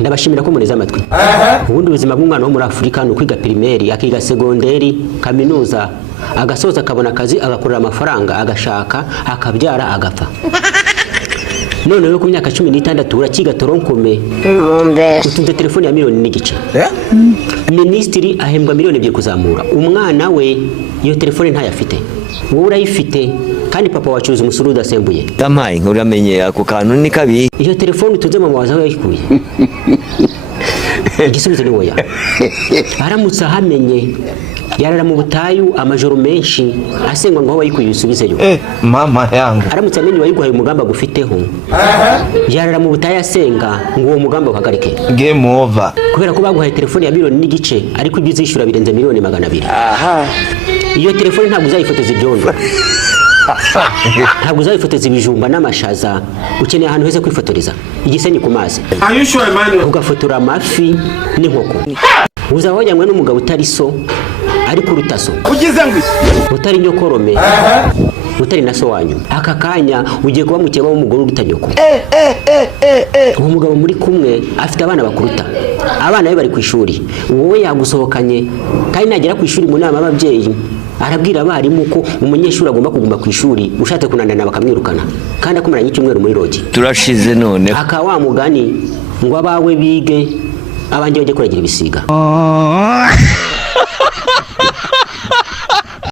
ndabashimira ko mureza amatwi ubundi ubuzima bw'umwana wo muri Afrika no kwiga primaire akiga segonderi kaminuza agasoza akabona akazi agakorera amafaranga agashaka akabyara agapfa none yo ku myaka 16 urakiga toronkome utunze telefone ya miliyoni n'igice ministiri ahembwa miliyoni 2 kuzamura umwana we iyo telefone ntayafite wowe urayifite kandi papa wacuruza umusuru udasembuye damaye uramenye ako kantu ni kabi iyo telefone utunze mama wazaho yayikuye igisubizo ni woya aramutse hamenye yarara mu butayu amajoro menshi asengwa ngo bayikuye bisubizeyo mama yangu aramutse amenye wayiguhaye umugamba gufiteho yarara mu butayu asenga ngo uwo mugamba uhagarike game over kubera ko baguhaye telefone ya miliyoni n'igice ariko ibyo uzishura birenze miliyoni 200 iyo telefone ntabwo uzayifoteza ibyondo ntabwo uzayifoteza ibijumba n'amashaza ukeneye ahantu heza kwifotoreza igisenyi ku mazi ugafotora amafi n'inkoko uzawajyanywe n'umugabo utari so ariko urutaso ugize ngo utari nyokorome utari na so wanyu aka kanya ugiye kuba mukeba w'umugore urutanyoko uwo mugabo muri kumwe afite abana bakuruta abana be bari ku ishuri wowe yagusohokanye kandi nagera ku ishuri mu nama y'ababyeyi arabwira abarimu ko umunyeshuri agomba kuguma ku ishuri ushatse kunanana bakamwirukana kandi akumaranye icyumweru muri rogi turashize none aka wa mugani ngo abawe bige abanje bajye kuragira ibisiga